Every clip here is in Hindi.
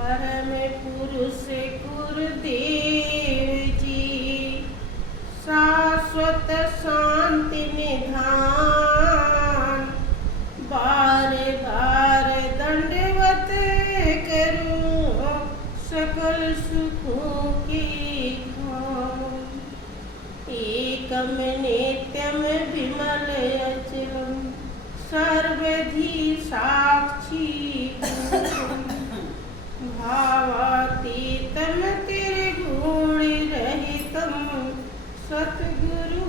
परम पुरुष गुरुदेव जी, शाश्वत शांति निधान, बार बार दंडवत करूं सकल सुखों की खान। एकम नित्यम विमल अचलम सर्वधि साक्षी भावातीतम त्रिगुण रहितम सतगुरु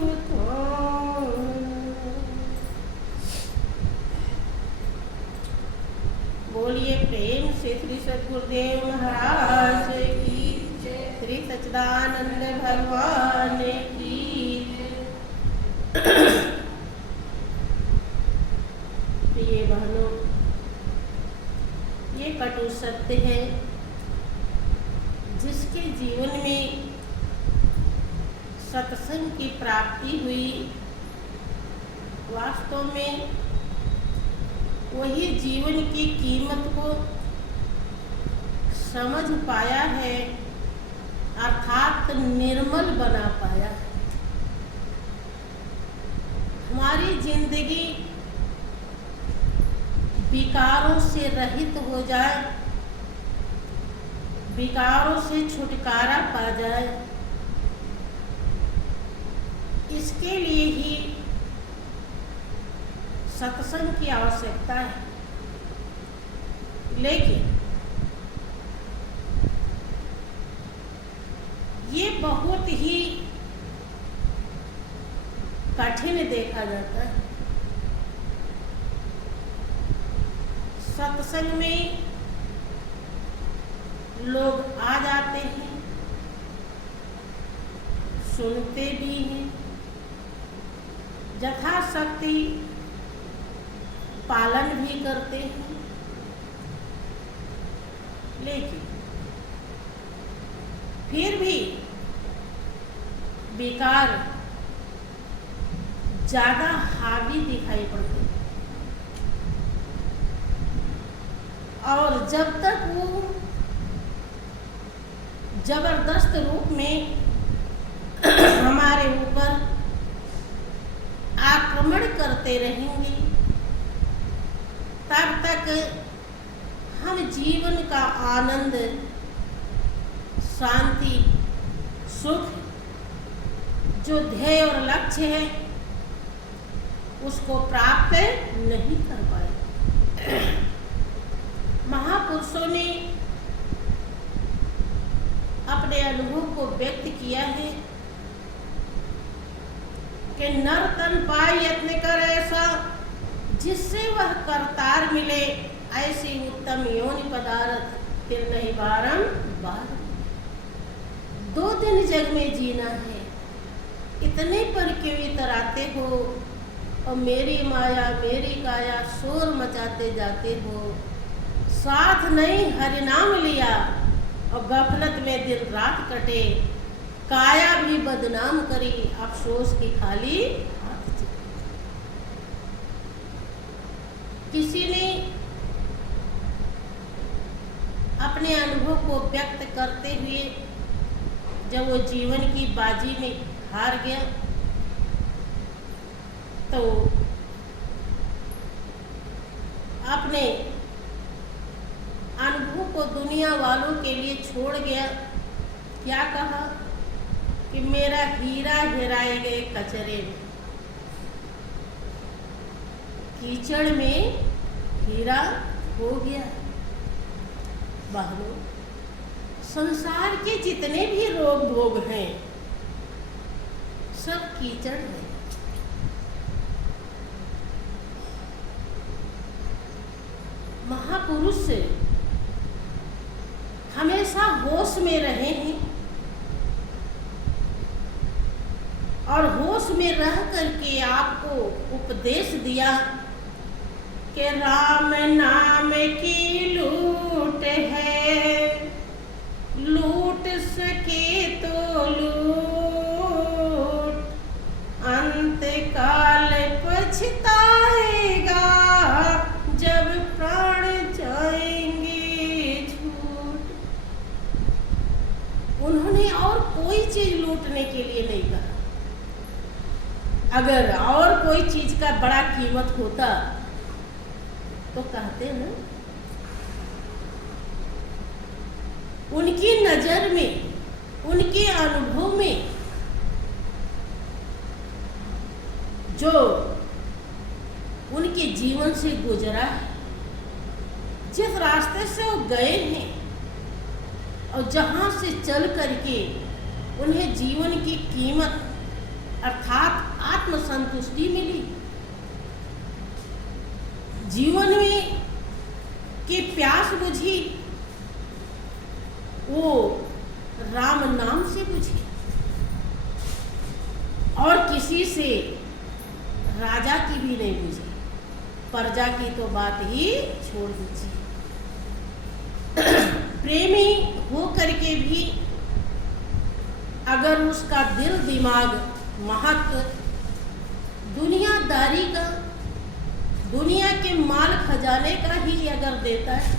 बोलिए प्रेम से श्री सतगुरुदेव महाराज की जय, श्री सच्चिदानंद भगवान की प्रिय बहनों, ये कटु सत्य है जिसके जीवन में सत्संग की प्राप्ति हुई, वास्तव में वही जीवन की कीमत को समझ पाया है, अर्थात निर्मल बना पाया है। हमारी जिंदगी विकारों से रहित हो जाए, विकारों से छुटकारा पा जाए, इसके लिए ही सत्संग की आवश्यकता है। लेकिन ये बहुत ही कठिन देखा जाता है। सत्संग में लोग आ जाते हैं, सुनते भी हैं, यथाशक्ति पालन भी करते हैं, लेकिन फिर भी विकार ज्यादा हावी दिखाई पड़ते हैं। और जब तक वो जबरदस्त रूप में हमारे ऊपर आक्रमण करते रहेंगे, तब तक हम जीवन का आनंद, शांति, सुख, जो ध्येय और लक्ष्य है, उसको प्राप्त नहीं कर पाए। महापुरुषों ने अपने अनुभव को व्यक्त किया है कि नर तन पाए यत्न कर ऐसा, जिससे वह करतार मिले, ऐसी उत्तम योनि पदार्थ फिर नहीं बारंबार। 2 दिन जग में जीना है, इतने पर क्यों इतराते हो, और मेरी माया मेरी काया शोर मचाते जाते हो। साथ नहीं हरि नाम लिया, और गफलत में दिन रात कटे, काया भी बदनाम करी, अफसोस की खाली हाथ चली। किसी ने अपने अनुभव को व्यक्त करते हुए जब वो जीवन की बाजी में हार गया, तो अपने अनुभव को दुनिया वालों के लिए छोड़ गया। क्या कहा कि मेरा हीरा हेराए गए कचरे में, कीचड़ में हीरा हो गया। बहनों, संसार के जितने भी रोग भोग हैं, सब कीचड़ है। महापुरुष हमेशा होश में रहे हैं, और होश में रह करके आपको उपदेश दिया कि राम नाम की लूट है, लूट सके तो लूट, अंत काल पछताएगा जब प्राण जाएंगे छूट। अगर और कोई चीज का बड़ा कीमत होता तो कहते ना। उनकी नजर में, उनके अनुभव में जो उनके जीवन से गुजरा है, जिस रास्ते से वो गए हैं और जहां से चल करके उन्हें जीवन की कीमत अर्थात आत्मसंतुष्टि मिली, जीवन में की प्यास बुझी, वो राम नाम से बुझी। और किसी से राजा की भी नहीं बुझी, प्रजा की तो बात ही छोड़ दीजिए। प्रेमी हो करके भी अगर उसका दिल दिमाग महत्व दुनियादारी का, दुनिया के माल खजाने का ही अगर देता है,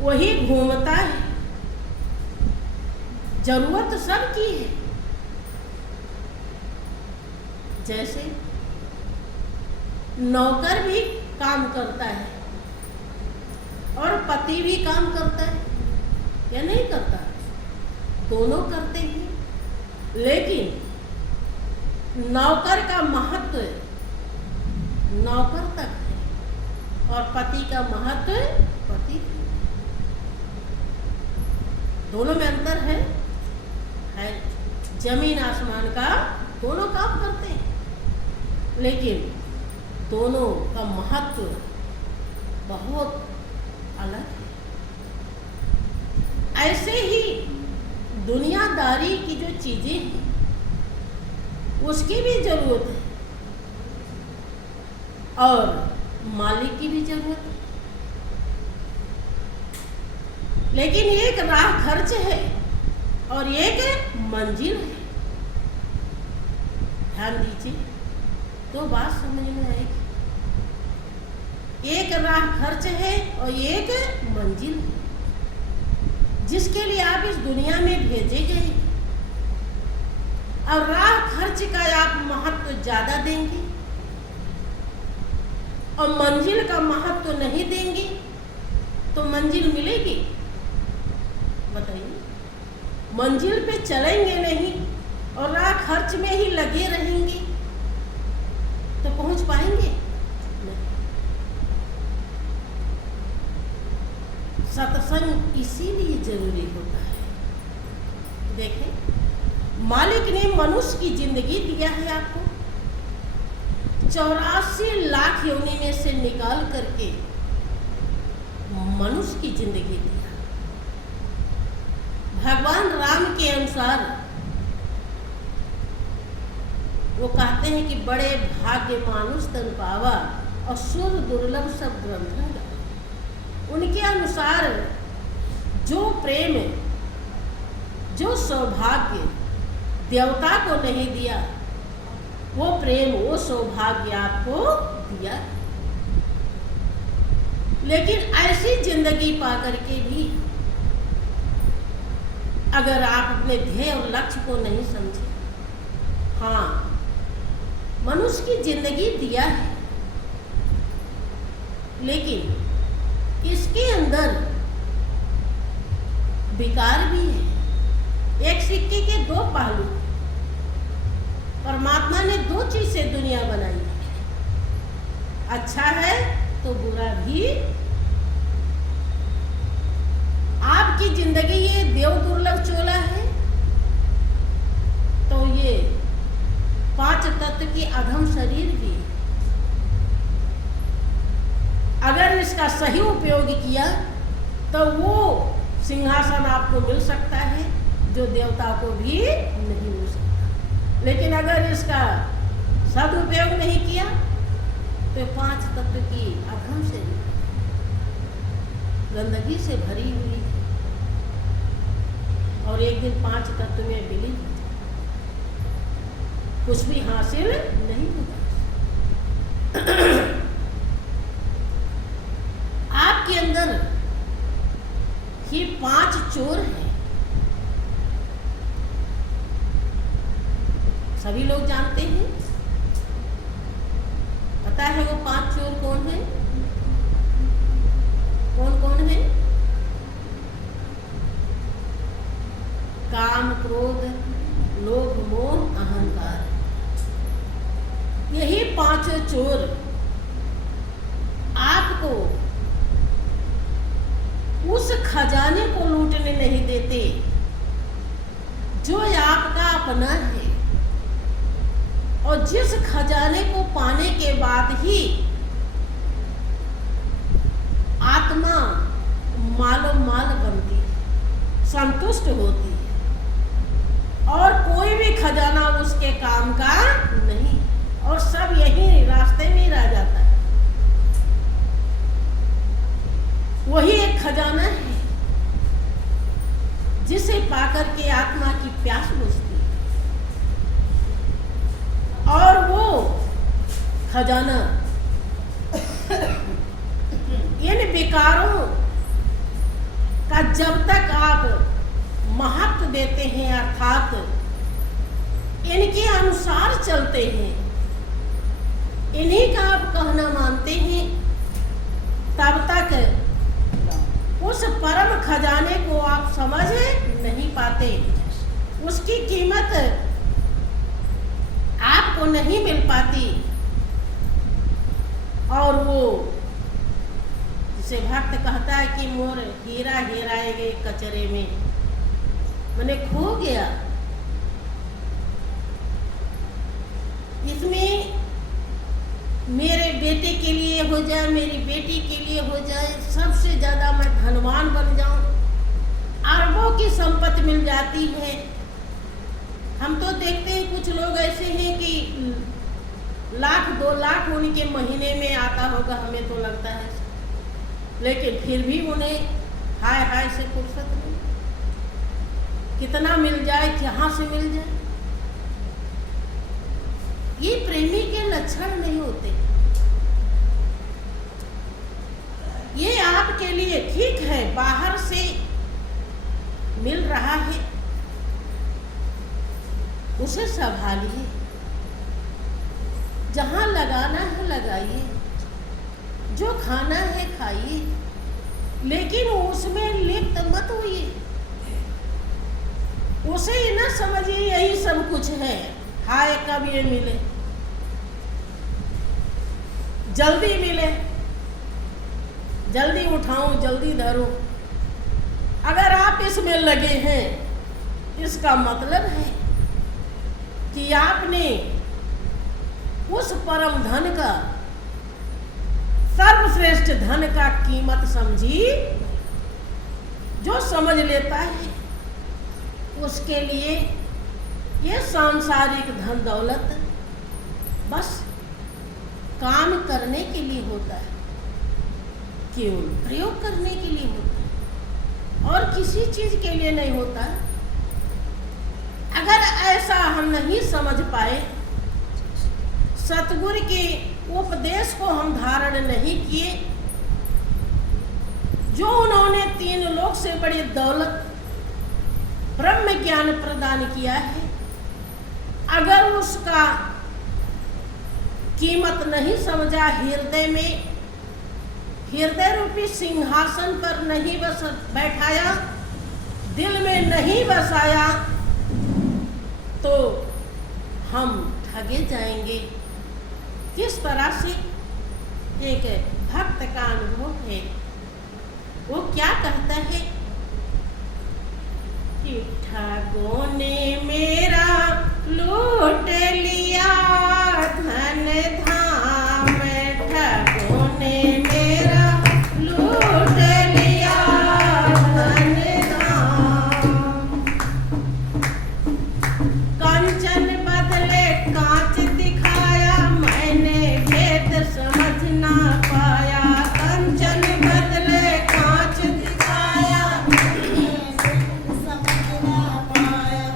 वही घूमता है। जरूरत सबकी है। जैसे नौकर भी काम करता है और पति भी काम करता है, या नहीं करता? दोनों करते हैं, लेकिन नौकर का महत्व नौकर तक है और पति का महत्व पति। दोनों में अंतर है जमीन आसमान का। दोनों काम करते हैं, लेकिन दोनों का महत्व बहुत अलग है। ऐसे ही दुनियादारी की जो चीजें हैं उसकी भी जरूरत है और मालिक की भी जरूरत है, लेकिन एक राह खर्च है और एक मंजिल है। ध्यान दीजिए, तो बात समझ में आएगी। एक राह खर्च है और एक मंजिल है, जिसके लिए आप इस दुनिया में भेजे गए। और राह खर्च का आप महत्व ज्यादा देंगे और मंजिल का महत्व नहीं देंगे तो मंजिल मिलेगी? बताइए। मंजिल पे चलेंगे नहीं और राह खर्च में ही लगे रहेंगे तो पहुंच पाएंगे नहीं। सत्संग इसीलिए जरूरी होता है। देखें, मालिक ने मनुष्य की जिंदगी दिया है आपको, 84 लाख योनि में से निकाल करके मनुष्य की जिंदगी दिया। भगवान राम के अनुसार वो कहते हैं कि बड़े भाग्य मानुष तन पावा और सुर दुर्लभ सब ग्रंथ। उनके अनुसार जो प्रेम, जो सौभाग्य देवता को नहीं दिया, वो प्रेम, वो सौभाग्य आपको दिया। लेकिन ऐसी जिंदगी पा करके भी अगर आप अपने ध्येय और लक्ष्य को नहीं समझे, हाँ मनुष्य की जिंदगी दिया है, लेकिन इसके अंदर विकार भी है। एक सिक्के के दो पहलू। परमात्मा ने दो चीज से दुनिया बनाई, अच्छा है तो बुरा भी। आपकी जिंदगी ये देव दुर्लभ चोला है तो ये 5 तत्व की अधम शरीर भी। अगर इसका सही उपयोग किया तो वो सिंहासन आपको मिल सकता है जो देवता को भी नहीं मिल सकता। लेकिन अगर इसका सदुपयोग नहीं किया तो 5 तत्व की अधम शरीर गंदगी से भरी हुई है और एक दिन 5 तत्व में विलीन हो जाए, कुछ भी हासिल नहीं होगा। आपके अंदर ये 5 चोर हैं। सभी लोग जानते हैं देते जो आपका अपना है, और जिस खजाने को पाने के बाद ही आत्मा मालो माल बनती है, संतुष्ट होती है, और कोई भी खजाना उसके काम का नहीं, और सब यही रास्ते में रह जाता है। वही एक खजाना है जिसे पाकर के आत्मा की प्यास बुझती है, और वो खजाना इन विकारों का जब तक आप महत्व देते हैं, अर्थात इनके अनुसार चलते हैं, इन्हीं का आप कहना मानते हैं, तब तक उस परम खजाने को आप समझ नहीं पाते, उसकी कीमत आपको नहीं मिल पाती। और वो जिसे भक्त कहता है कि मोर हीरा हेराए गए कचरे में, मैंने खो गया। इसमें मेरे बेटे के लिए हो जाए, मेरी बेटी के लिए हो जाए, सबसे ज्यादा मैं धनवान बन जाऊं, अरबों की संपत्ति मिल जाती है। हम तो देखते हैं कुछ लोग ऐसे हैं कि 1,00,000 2,00,000 उनके महीने में आता होगा, हमें तो लगता है, लेकिन फिर भी उन्हें हाय हाय से फुर्सत नहीं। कितना मिल जाए, कहाँ से मिल जाए, ये प्रेमी के लक्षण नहीं होते। ये आपके लिए ठीक है, बाहर से मिल रहा है, उसे संभालिए, जहां लगाना है लगाइए, जो खाना है खाइए, लेकिन उसमें लिप्त मत होइए। उसे न समझिए यही सब कुछ है, हाय कब ये मिले, जल्दी मिले, जल्दी उठाऊं, जल्दी धरूं। अगर आप इसमें लगे हैं, इसका मतलब है कि आपने उस परम धन का, सर्वश्रेष्ठ धन का कीमत समझी। जो समझ लेता है उसके लिए ये सांसारिक धन दौलत बस काम करने के लिए होता है, केवल प्रयोग करने के लिए होता है, और किसी चीज के लिए नहीं होता। अगर ऐसा हम नहीं समझ पाए, सतगुरु के उपदेश को हम धारण नहीं किए, जो उन्होंने 3 लोक से बड़ी दौलत ब्रह्म ज्ञान प्रदान किया है, अगर उसका कीमत नहीं समझा, हृदय में, हृदय रूपी सिंहासन पर नहीं बस बैठाया, दिल में नहीं बसाया, तो हम ठगे जाएंगे। किस तरह से एक भक्त का अनुभव है, वो क्या कहता है कि ठगों ने मेरा लूट लिया धन धाम, ठगों ने मेरा लूट लिया धन धाम, कंचन बदले कांच दिखाया, मैंने भेद समझ ना पाया, कंचन बदले कांच दिखाया, समझ ना पाया,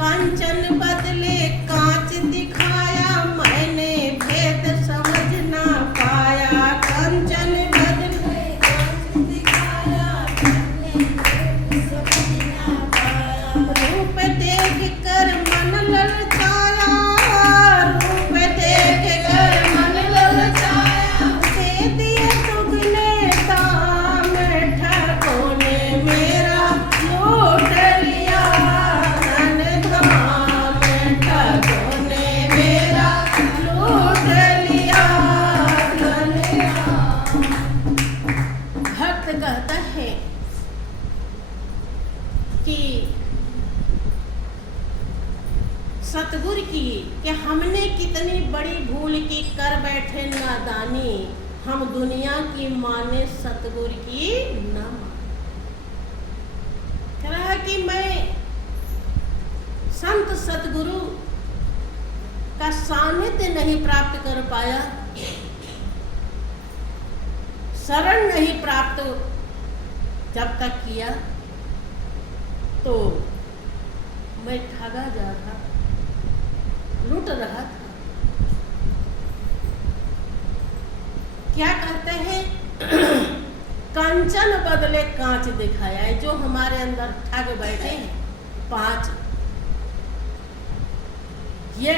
कंचन बदले दुनियादानी, हम दुनिया की माने सतगुरु की न माने। कह रहा है कि मैं संत सतगुरु का सानिध्य नहीं प्राप्त कर पाया, शरण नहीं प्राप्त जब तक किया, तो मैं ठगा जा रहा, लूट रहा था। क्या कहते हैं, कंचन बदले कांच दिखाया है। जो हमारे अंदर ठग बैठे हैं 5, ये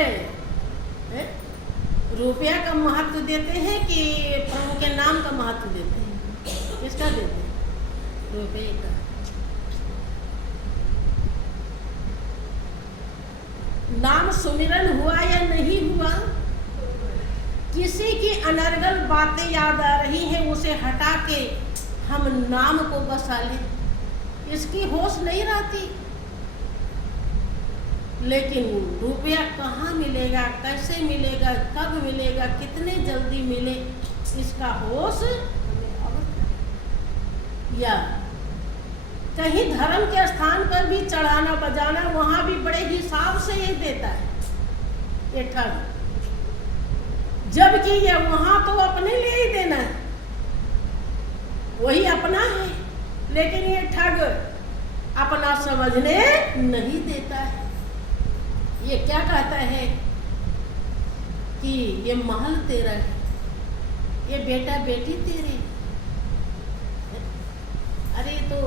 रुपया का महत्व देते हैं कि प्रभु के नाम का महत्व देते हैं? किसका देते हैं? रुपये का। नाम सुमिरन हुआ या नहीं हुआ, किसी की अनर्गल बातें याद आ रही हैं, उसे हटा के हम नाम को बसा लें, इसकी होश नहीं रहती। लेकिन रुपया कहाँ मिलेगा, कैसे मिलेगा, कब मिलेगा, कितने जल्दी मिले, इसका होश हमें अवश्य। या कहीं धर्म के स्थान पर भी चढ़ाना बजाना, वहां भी बड़े हिसाब से ये देता है ये ठग, जबकि ये वहां तो अपने लिए ही देना है, वही अपना है, लेकिन ये ठग अपना समझने नहीं देता है। ये क्या कहता है कि ये महल तेरा है, ये बेटा बेटी तेरे। अरे तो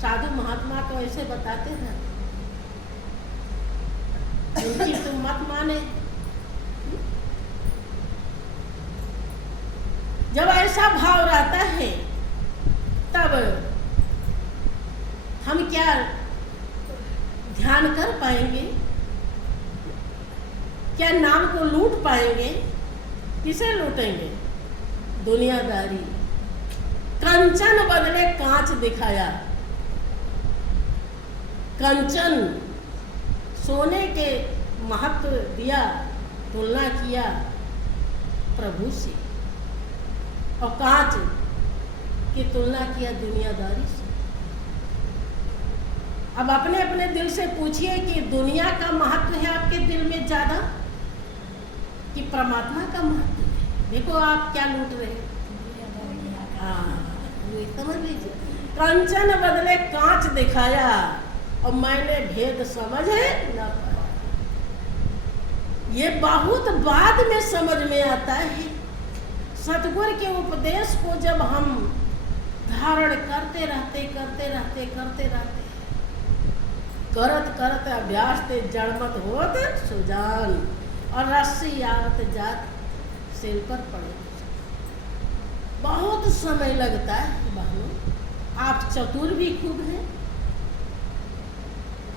साधु महात्मा तो ऐसे बताते हैं, उनकी तुम मत माने। जब ऐसा भाव रहता है तब हम क्या ध्यान कर पाएंगे, क्या नाम को लूट पाएंगे? किसे लूटेंगे? दुनियादारी। कंचन बदले कांच दिखाया। कंचन सोने के महत्व दिया, तुलना किया प्रभु से, और कांच की तुलना किया दुनियादारी से। अब अपने अपने दिल से पूछिए कि दुनिया का महत्व है आपके दिल में ज्यादा कि परमात्मा का महत्व है? देखो आप क्या लूट रहे हैं। समझ लीजिए, कंचन बदले कांच दिखाया और मैंने भेद समझ न पाया। ये बहुत बाद में समझ में आता है। सतगुरु के उपदेश को जब हम धारण करते रहते करत करत अभ्यास ते जड़मत होत सुजान, और रस्सी आवत जात सिल पर पड़े। बहुत समय लगता है बहनों, आप चतुर भी खूब हैं,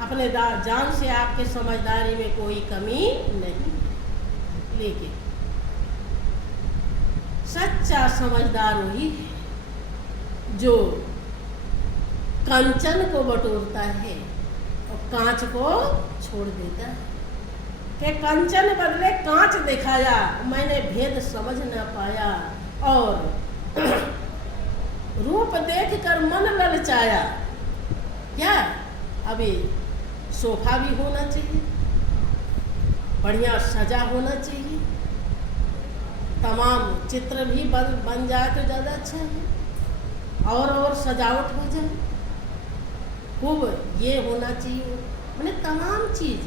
अपने जान से आपके समझदारी में कोई कमी नहीं, लेकिन सच्चा समझदार वही है जो कंचन को बटोरता है और कांच को छोड़ देता है। कि कंचन बदले कांच दिखाया, मैंने भेद समझ न पाया, और रूप देखकर मन ललचाया। क्या अभी सोफा भी होना चाहिए, बढ़िया सजा होना चाहिए, तमाम चित्र भी बन जाए तो ज़्यादा अच्छा है, और सजावट हो जाए, खूब ये होना चाहिए, मैंने तमाम चीज़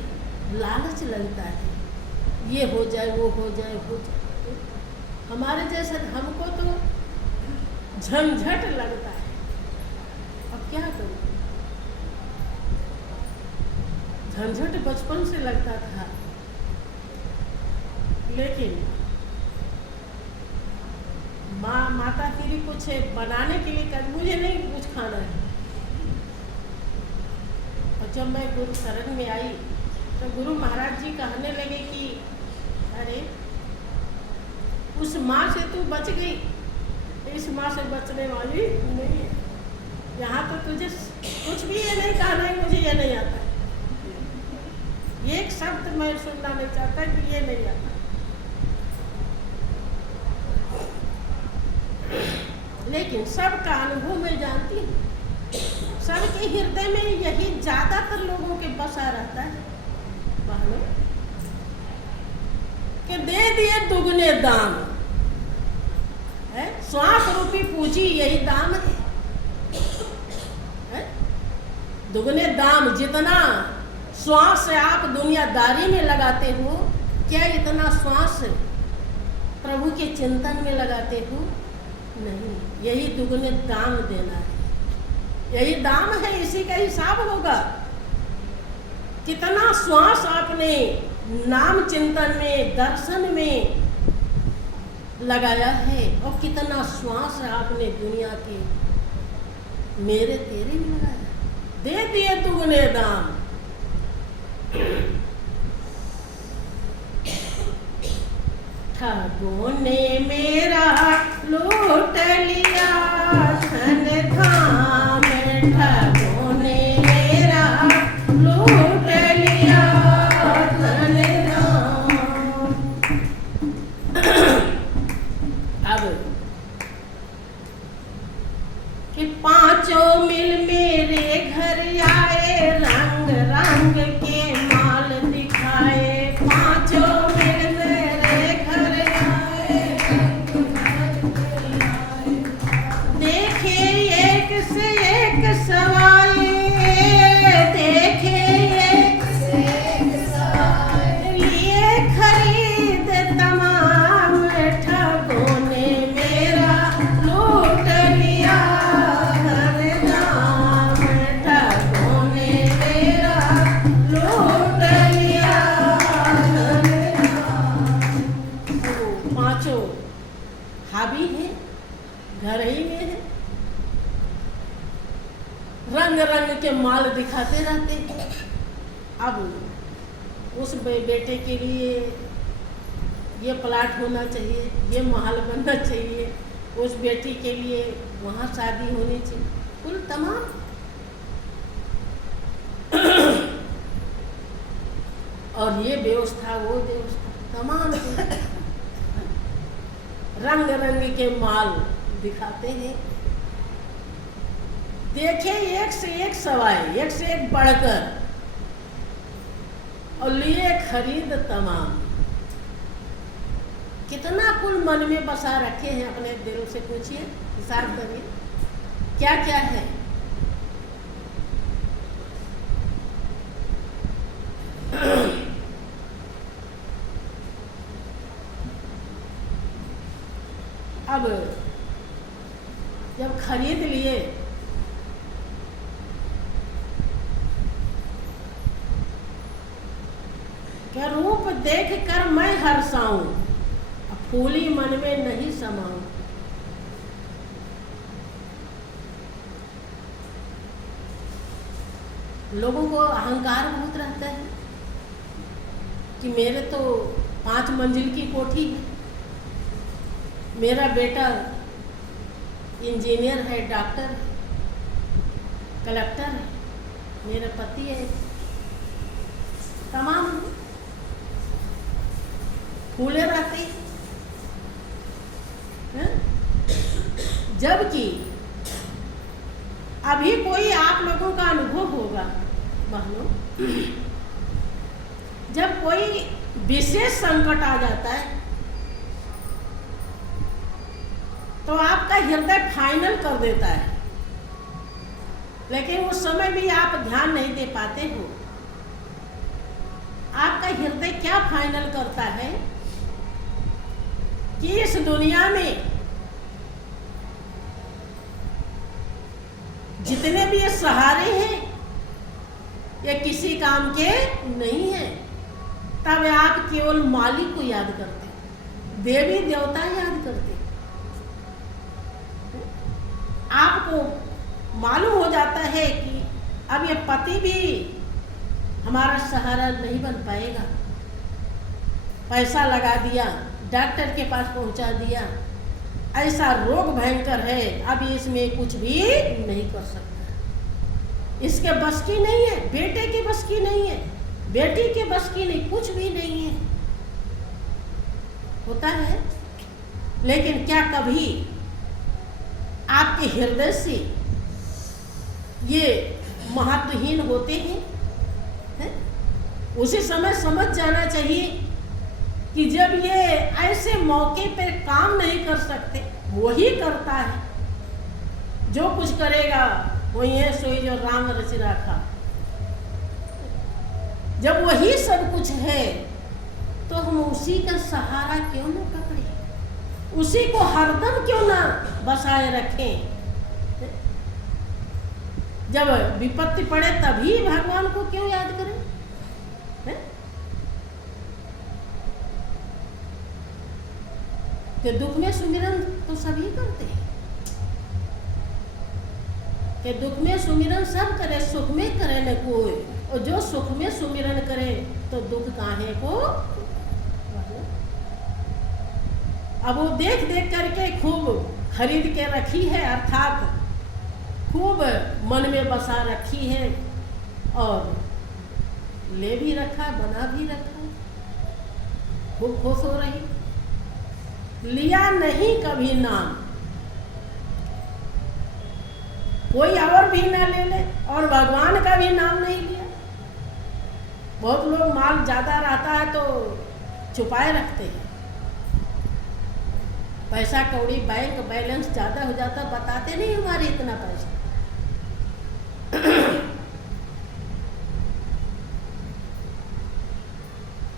लालच लगता है, ये हो जाए वो हो जाए हो जाए। हमारे जैसे हमको तो झंझट लगता है, अब क्या करूँ। झंझट बचपन से लगता था, लेकिन माता तेरी कुछ बनाने के लिए कर, मुझे नहीं कुछ खाना है। और जब मैं गुरु शरण में आई तो गुरु महाराज जी कहने लगे कि अरे उस माँ से तू बच गई, इस माँ से बचने वाली नहीं है। यहाँ तो तुझे कुछ भी ये नहीं कहना है, मुझे ये नहीं आता, एक शब्द मैं सुनना नहीं चाहता कि ये नहीं आता। लेकिन सबका अनुभव मैं जानती हूँ, सबके हृदय में यही ज्यादातर लोगों के बसा रहता है बहनों, कि दे दिए दुगने दाम है, श्वास रूपी पूंजी यही दाम है, दुगने दाम। जितना श्वास आप दुनियादारी में लगाते हो, क्या इतना श्वास प्रभु के चिंतन में लगाते हो? नहीं। यही दुगने दाम देना है, यही दाम है, इसी का हिसाब होगा। कितना श्वास आपने नाम चिंतन में, दर्शन में लगाया है, और कितना श्वास आपने दुनिया के मेरे तेरे में लगाया। दे दिए दुगने दाम। ठगों ने मेरा लूट लिया धन धाम, ठगों ने मेरा लूट लिया धन धाम। अब कि पांचों मिल मेरे घर आए, रंग रंग के माल दिखाए, पांचों मिल मेरे घर आए, देखे एक से एक सवाए, देखे एक से एक सवाए, लिए खरीद तमाम, ठगों ने मेरा लूट लिया धन धाम, ठगों ने मेरा लूट लिया धन धाम। वो पांचों हावी है, घर ही में है, रंग रंग के माल दिखाते रहते हैं। अब उस बेटे के लिए ये प्लाट होना चाहिए, ये महल बनना चाहिए, उस बेटी के लिए वहाँ शादी होनी चाहिए, कुल तमाम। और ये व्यवस्था, वो व्यवस्था, तमाम रंग रंग के माल दिखाते हैं। देखे एक से एक सवाए, एक से एक बढ़कर, और लिए खरीद तमाम। कितना कुल मन में बसा रखे हैं, अपने दिल से पूछिए, हिसाब करिए क्या क्या है। अब जब खरीद लिए, क्या रूप देख कर मैं हर्षाऊं, फूली मन में नहीं समाऊं। लोगों को अहंकार बहुत रहता है कि मेरे तो 5 मंजिल की कोठी है, मेरा बेटा इंजीनियर है, डॉक्टर है, कलेक्टर है, मेरा पति है, तमाम फूले रहते हैं। जबकि अभी कोई आप लोगों का अनुभव होगा बहनों, जब कोई विशेष संकट आ जाता है तो आपका हृदय फाइनल कर देता है, लेकिन उस समय भी आप ध्यान नहीं दे पाते हो। आपका हृदय क्या फाइनल करता है कि इस दुनिया में जितने भी ये सहारे हैं ये किसी काम के नहीं है। तब आप केवल मालिक को याद करते, देवी देवता याद करते। आपको मालूम हो जाता है कि अब ये पति भी हमारा सहारा नहीं बन पाएगा, पैसा लगा दिया, डॉक्टर के पास पहुंचा दिया, ऐसा रोग भयंकर है, अब इसमें कुछ भी नहीं कर सकता, इसके बस की नहीं है, बेटे के बस की नहीं है, बेटी के बस की नहीं, कुछ भी नहीं है। होता है, लेकिन क्या कभी आपके हृदय से ये महत्वहीन होते हैं, उसी समय समझ जाना चाहिए कि जब ये ऐसे मौके पे काम नहीं कर सकते, वही करता है, जो कुछ करेगा वही है सोई जो राम रच रखा। जब वही सब कुछ है तो हम उसी का सहारा क्यों न पकड़े, उसी को हरदम क्यों न बसाए रखें। जब विपत्ति पड़े तभी भगवान को क्यों याद करें, है? कि दुख में सुमिरन तो सभी करते हैं, कि दुख में सुमिरन सब करे, सुख में करे न कोई, और जो सुख में सुमिरन करे तो दुख काहे को। अब वो देख देख करके खूब खरीद के रखी है, अर्थात खूब मन में बसा रखी है, और ले भी रखा, बना भी रखा, खूब खुश हो रही। लिया नहीं कभी नाम, कोई और भी ना ले ले, और भगवान का भी नाम नहीं लिया। बहुत लोग माल ज्यादा रहता है तो छुपाए रखते हैं, पैसा कौड़ी बैंक बैलेंस ज्यादा हो जाता, बताते नहीं हमारे इतना पैसा।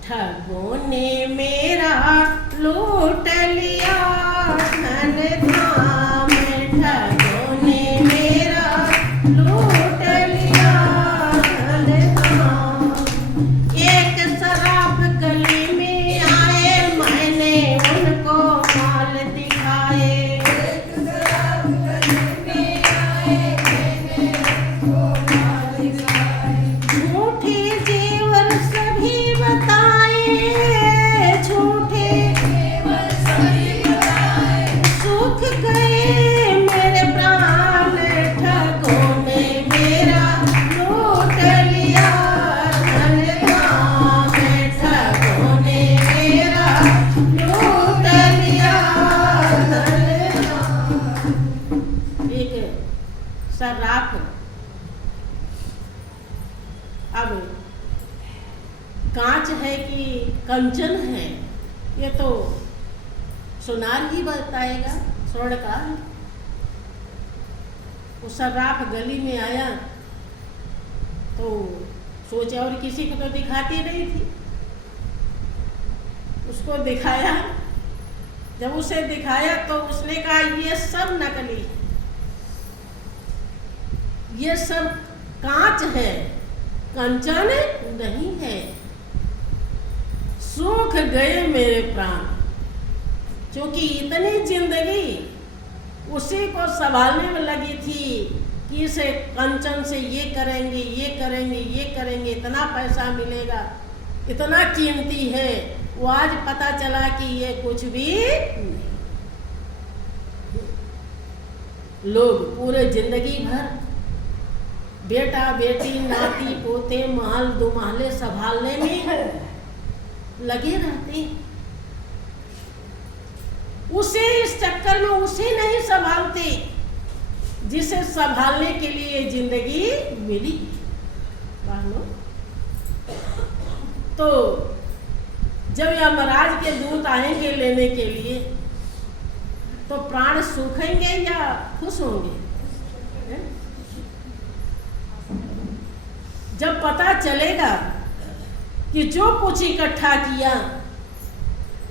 ठगों ने मेरा लूट लिया धन धाम, ठगों ने मेरा लूट लिया धन धाम। एक शराब गली में आए, मैंने उनको माल दिखाए। एक शराब गली में आए, मैंने उनको माल दिखाए। झूठी जेवर सभी बताए, झूठे जेवर सभी बताए। सूख गए मेरे प्राण, ठगों ने मेरा लूट लिया धन धाम, ठगों ने मेरा लूट लिया धन धाम। एक सर्राफ अब कांच है कि कंचन है, ये तो सुनार ही बताएगा, स्वर्ण का। वो सर्राफ गली में आया तो सोचा, और किसी को तो दिखाती नहीं थी, उसको दिखाया। जब उसे दिखाया तो उसने कहा ये सब नकली है, ये सब कांच है, कंचन नहीं है। सूख गए मेरे प्राण, क्योंकि इतनी जिंदगी उसी को संभालने में लगी थी कि इसे कंचन से ये करेंगे, ये करेंगे, ये करेंगे, इतना पैसा मिलेगा, इतना कीमती है। वो आज पता चला कि ये कुछ भी नहीं। लोग पूरे जिंदगी भर बेटा बेटी नाती पोते महल दुमाहले संभालने में लगे रहते हैं, उसे इस चक्कर में उसे नहीं संभालते जिसे संभालने के लिए जिंदगी मिली। तो जब यमराज के दूत आएंगे लेने के लिए तो प्राण सूखेंगे या खुश होंगे? जब पता चलेगा कि जो कुछ इकट्ठा किया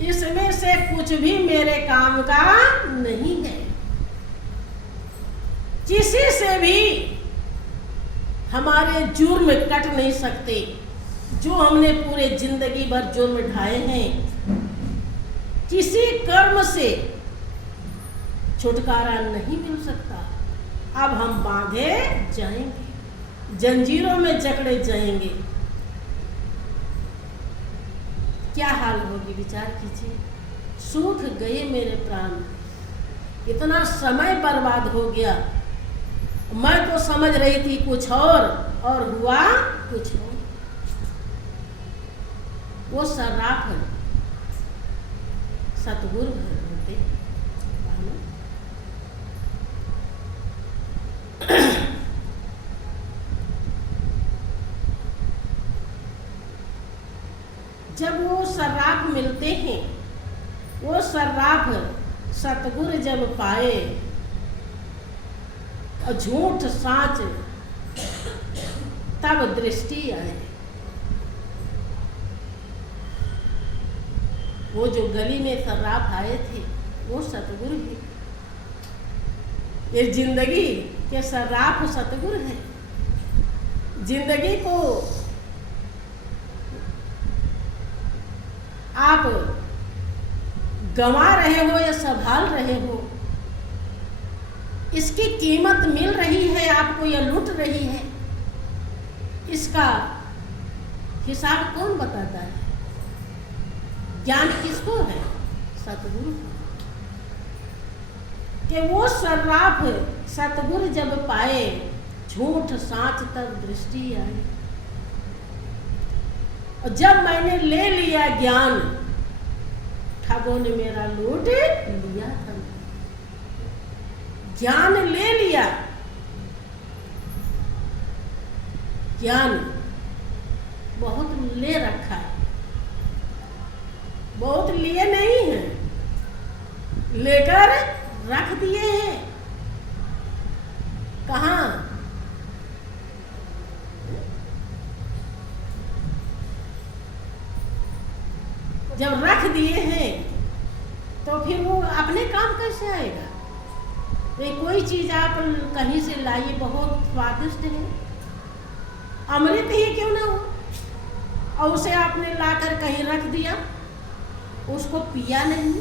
इसमें से कुछ भी मेरे काम का नहीं है, किसी से भी हमारे जुर्म कट नहीं सकते, जो हमने पूरे जिंदगी भर जुर्म ढाए हैं, किसी कर्म से छुटकारा नहीं मिल सकता। अब हम बांधे जाएंगे, जंजीरों में जकड़े जाएंगे। क्या हाल होगी विचार कीजिए। सूख गए मेरे प्राण, इतना समय बर्बाद हो गया। मैं तो समझ रही थी कुछ और हुआ कुछ और। वो सर्राफ सतगुरु होते, जब वो सर्राफ मिलते हैं, वो सर्राफ सतगुरु जब पाए और झूठ साच तब दृष्टि आए। वो जो गली में सर्राफ आए थे वो सतगुरु है। ये जिंदगी के सर्राफ सतगुरु है। जिंदगी को आप गंवा रहे हो या संभाल रहे हो, इसकी कीमत मिल रही है आपको या लूट रही है, इसका हिसाब कौन बताता है? ज्ञान किसको है? सतगुरु कि वो सर्राफ सतगुरु जब पाए, झूठ साच तब दृष्टि आई। और जब मैंने ले लिया ज्ञान, ठगों ने मेरा लूट लिया था। ज्ञान ले लिया, ज्ञान बहुत ले रखा है, बहुत लिए नहीं है, लेकर रख दिए हैं। कहाँ? जब रख दिए हैं तो फिर वो अपने काम कैसे आएगा? कोई चीज आप कहीं से लाइए, बहुत स्वादिष्ट है, अमृत ही क्यों ना हो, और उसे आपने लाकर कहीं रख दिया, उसको पिया नहीं,